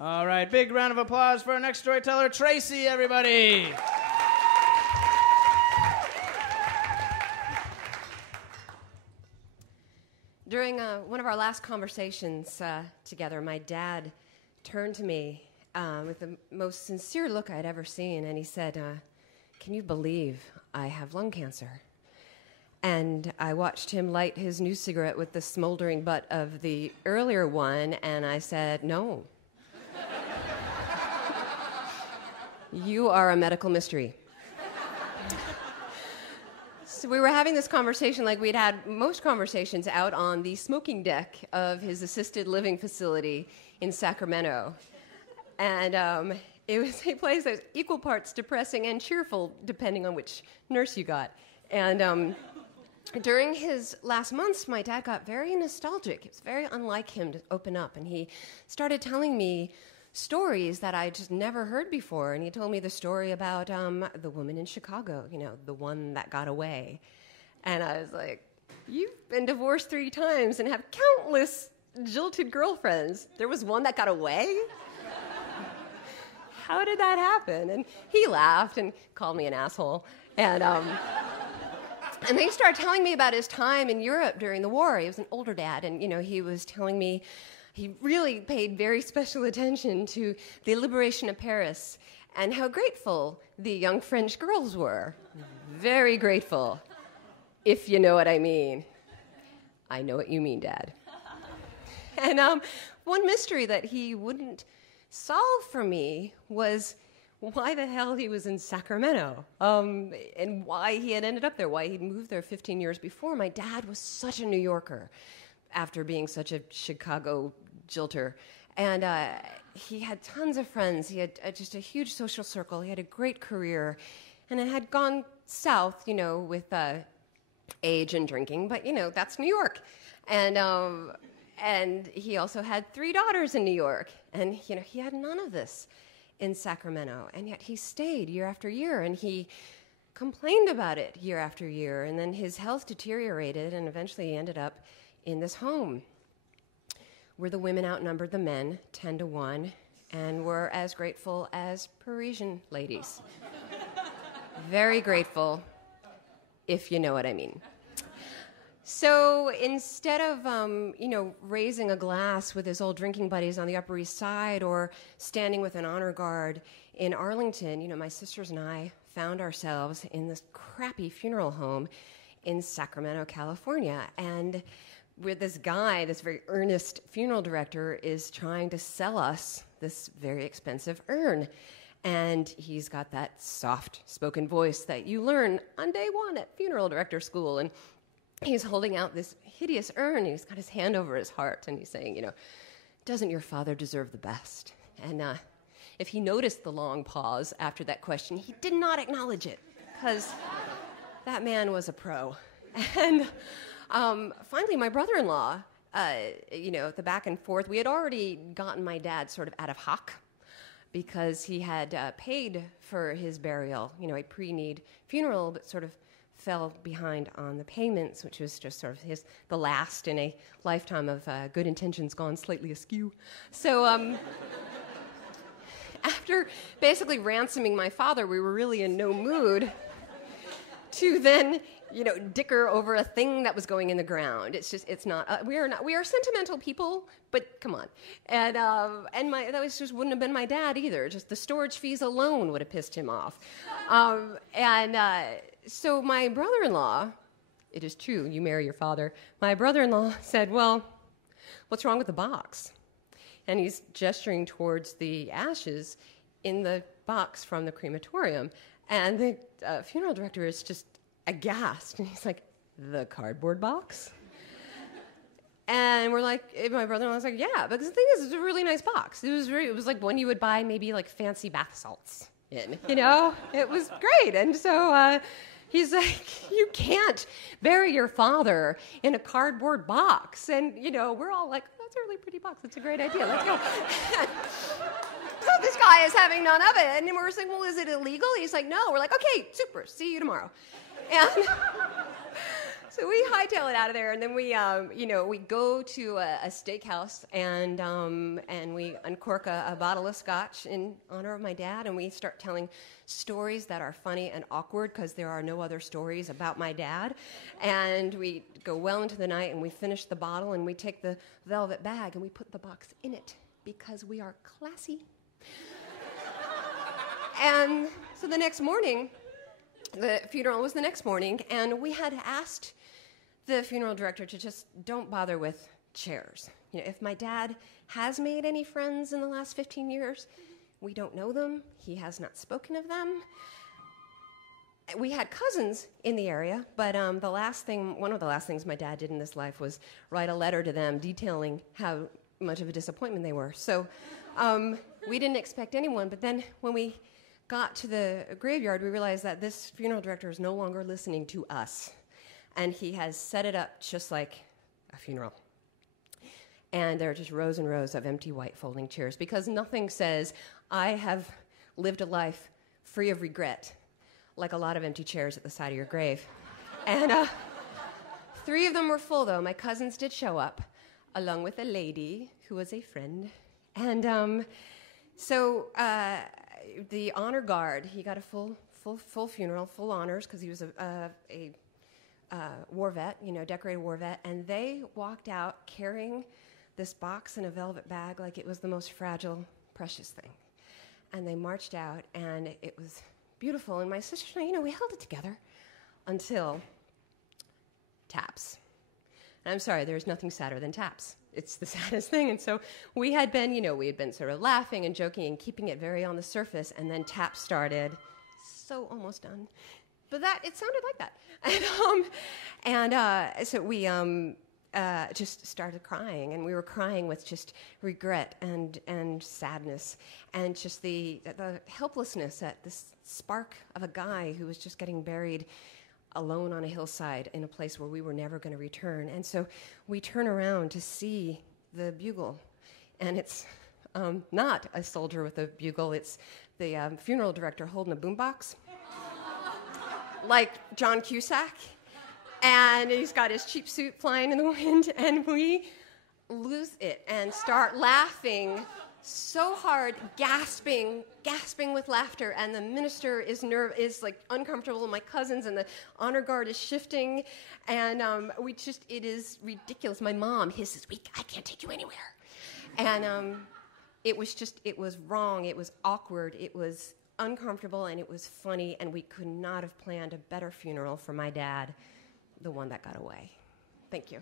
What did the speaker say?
All right, big round of applause for our next storyteller, Tracy, everybody. During one of our last conversations together, my dad turned to me with the most sincere look I'd ever seen, and he said, "Can you believe I have lung cancer?" And I watched him light his new cigarette with the smoldering butt of the earlier one, and I said, "No. You are a medical mystery." So we were having this conversation like we'd had most conversations out on the smoking deck of his assisted living facility in Sacramento. And it was a place that was equal parts depressing and cheerful, depending on which nurse you got. And during his last months, my dad got very nostalgic. It was very unlike him to open up, and he started telling me stories that I just never heard before. And he told me the story about the woman in Chicago, the one that got away. And I was like, "You've been divorced 3 times and have countless jilted girlfriends. There was one that got away? How did that happen?" And he laughed and called me an asshole. And then he started telling me about his time in Europe during the war. He was an older dad, and he was telling me he really paid very special attention to the liberation of Paris and how grateful the young French girls were. Very grateful, if you know what I mean. I know what you mean, Dad. And one mystery that he wouldn't solve for me was why the hell he was in Sacramento, and why he had ended up there, why he'd moved there 15 years before. My dad was such a New Yorker after being such a Chicago jilter. And he had tons of friends. He had just a huge social circle. He had a great career. And it had gone south, with age and drinking. But, that's New York. And he also had 3 daughters in New York. And, he had none of this in Sacramento. And yet he stayed year after year. And he complained about it year after year. And then his health deteriorated. And eventually he ended up in this home where the women outnumbered the men 10-1 and were as grateful as Parisian ladies. Very grateful, if you know what I mean. So instead of, raising a glass with his old drinking buddies on the Upper East Side or standing with an honor guard in Arlington, my sisters and I found ourselves in this crappy funeral home in Sacramento, California. And with this guy, this very earnest funeral director, is trying to sell us this very expensive urn. And he's got that soft-spoken voice that you learn on day 1 at funeral director school. And he's holding out this hideous urn, and he's got his hand over his heart, and he's saying, "Doesn't your father deserve the best?" And if he noticed the long pause after that question, he did not acknowledge it, because that man was a pro. And finally, my brother-in-law, the back and forth, we had already gotten my dad sort of out of hock because he had paid for his burial, a pre-need funeral, but sort of fell behind on the payments, which was just sort of the last in a lifetime of good intentions gone slightly askew. So after basically ransoming my father, we were really in no mood to then dicker over a thing that was going in the ground. It's not. We are sentimental people, but come on. And that just wouldn't have been my dad either. Just the storage fees alone would have pissed him off. So my brother-in-law, it is true, you marry your father. My brother-in-law said, "Well, what's wrong with the box?" And he's gesturing towards the ashes in the box from the crematorium. And the funeral director is just aghast, and he's like, "The cardboard box?" And we're like, my brother-in-law's like, "Yeah," because the thing is, it's a really nice box. It was like one you would buy maybe like fancy bath salts in, It was great. And so he's like, "You can't bury your father in a cardboard box." And, we're all like, "That's a really pretty box. That's a great idea. Let's go." So this guy is having none of it. And we're saying, "Well, is it illegal?" He's like, "No." We're like, "Okay, super. See you tomorrow." And So we hightail it out of there, and then we go to a steakhouse, and we uncork a bottle of scotch in honor of my dad, and we start telling stories that are funny and awkward because there are no other stories about my dad. And we go well into the night, and we finish the bottle, and we take the velvet bag, and we put the box in it because we are classy. And so the next morning, the funeral was the next morning, and we had asked the funeral director to just don't bother with chairs. You know, if my dad has made any friends in the last 15 years, we don't know them. He has not spoken of them. We had cousins in the area, but one of the last things my dad did in this life was write a letter to them detailing how much of a disappointment they were. So we didn't expect anyone, but then when we got to the graveyard, we realized that this funeral director is no longer listening to us, and he has set it up just like a funeral. And there are just rows and rows of empty white folding chairs, because nothing says, I have lived a life free of regret, like a lot of empty chairs at the side of your grave. And 3 of them were full, though. My cousins did show up, along with a lady who was a friend. And so the honor guard, he got a full funeral, full honors, because he was a war vet, decorated war vet, and they walked out carrying this box in a velvet bag like it was the most fragile, precious thing. And they marched out, and it was beautiful. And my sister and I, we held it together until taps. And I'm sorry, there's nothing sadder than taps. It's the saddest thing. And so we had been sort of laughing and joking and keeping it very on the surface, and then taps started. So almost done. But it sounded like that. So we just started crying, and we were crying with just regret and sadness, and just the helplessness at this spark of a guy who was just getting buried alone on a hillside in a place where we were never going to return. And so we turn around to see the bugle, and it's not a soldier with a bugle. It's the funeral director holding a boombox, like John Cusack. And he's got his cheap suit flying in the wind, and we lose it and start laughing so hard, gasping with laughter. And the minister is like uncomfortable, and my cousins and the honor guard is shifting, and it is ridiculous. My mom hisses, I can't take you anywhere. And it was wrong, it was awkward, it was uncomfortable, and it was funny, and we could not have planned a better funeral for my dad, the one that got away. Thank you.